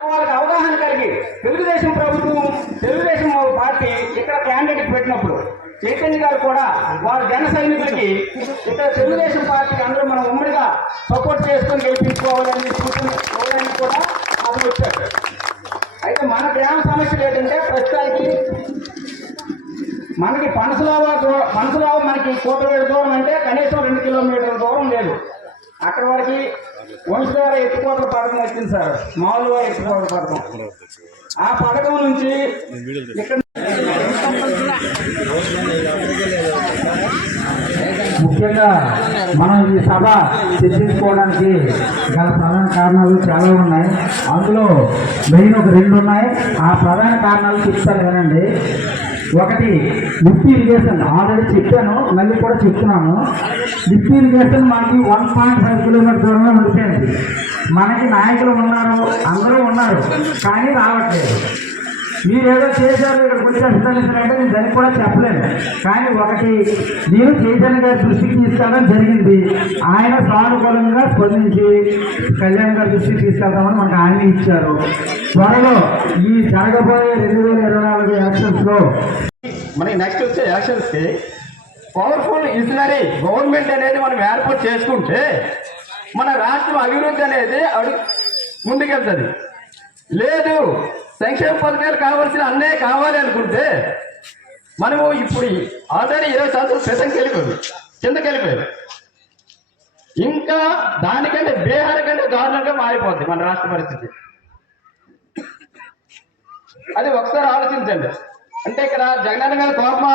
వాళ్ళకి అవగాహన కలిగి తెలుగుదేశం పార్టీ ఇక్కడ క్యాండిడేట్ పెట్టినప్పుడు చైతన్య గారు కూడా వాళ్ళ జన సైనికులకి ఇక్కడ తెలుగుదేశం పార్టీకి అందరూ మనం ఉమ్మడిగా సపోర్ట్ చేసుకొని గెలిపించుకోవాలని సూచన కూడా అతను వచ్చాడు. అయితే మన గ్రామ సమస్యలు ఏంటంటే ప్రస్తుతానికి మనకి పనసలావ మనకి కోటవేడు దూరం అంటే కనీసం 2 కిలోమీటర్ల దూరం లేదు. అక్కడ వరకు వంశధార ఎత్తుకోతల పథకం వచ్చింది సార్, మామూలుగా ఎత్తుకోతల పథకం. ఆ పథకం నుంచి ఇక్కడ ముఖ్యంగా మనం ఈ సభ చర్చించుకోవడానికి గల ప్రధాన కారణాలు చాలా ఉన్నాయి. అందులో మెయిన్ ఒక 2 ఉన్నాయి. ఆ ప్రధాన కారణాలు చెప్తాను వినండి. ఒకటి లిఫ్ట్ ఇరిగేషన్. ఆల్రెడీ చెప్పాను, మళ్ళీ కూడా చెప్తున్నాను. లిఫ్ట్ ఇరిగేషన్ మనకి 1.5 కిలోమీటర్ దూరంలో ఉండిపోయింది. మనకి నాయకులు ఉన్నారు, అందరూ ఉన్నారు, కానీ రావట్లేదు. మీరేదో చేశారు ఇక్కడికి వచ్చి అభినందించారంటే నేను దానికి కూడా చెప్పలేను. కానీ ఒకటి నేను చైతన్య గారి దృష్టికి తీసుకెళ్ళడం జరిగింది. ఆయన సానుకూలంగా స్పందించి కళ్యాణ్ గారి దృష్టికి తీసుకెళ్తామని మనకు హామీ ఇచ్చారు. త్వరలో ఈ జరగబోయే 2024 ఎలక్షన్స్లో మనకి నెక్స్ట్ వచ్చే ఎలక్షన్స్కి పవర్ఫుల్ విజనరీ గవర్నమెంట్ అనేది మనం ఏర్పాటు చేసుకుంటే మన రాష్ట్రం అభివృద్ధి అనేది ముందుకెళ్తుంది. లేదు సంక్షేమ పథకాలు కావాల్సిన అన్నే కావాలి అనుకుంటే మనము ఇప్పుడు ఆల్రెడీ 20 సంవత్సరాల క్రితం కిందకి వెళ్ళిపోయారు. ఇంకా దానికంటే బీహార్ కంటే దారుణంగా మారిపోద్ది మన రాష్ట్ర పరిస్థితి. అది ఒకసారి ఆలోచించండి. అంటే ఇక్కడ జగనన్న గారి కోపమా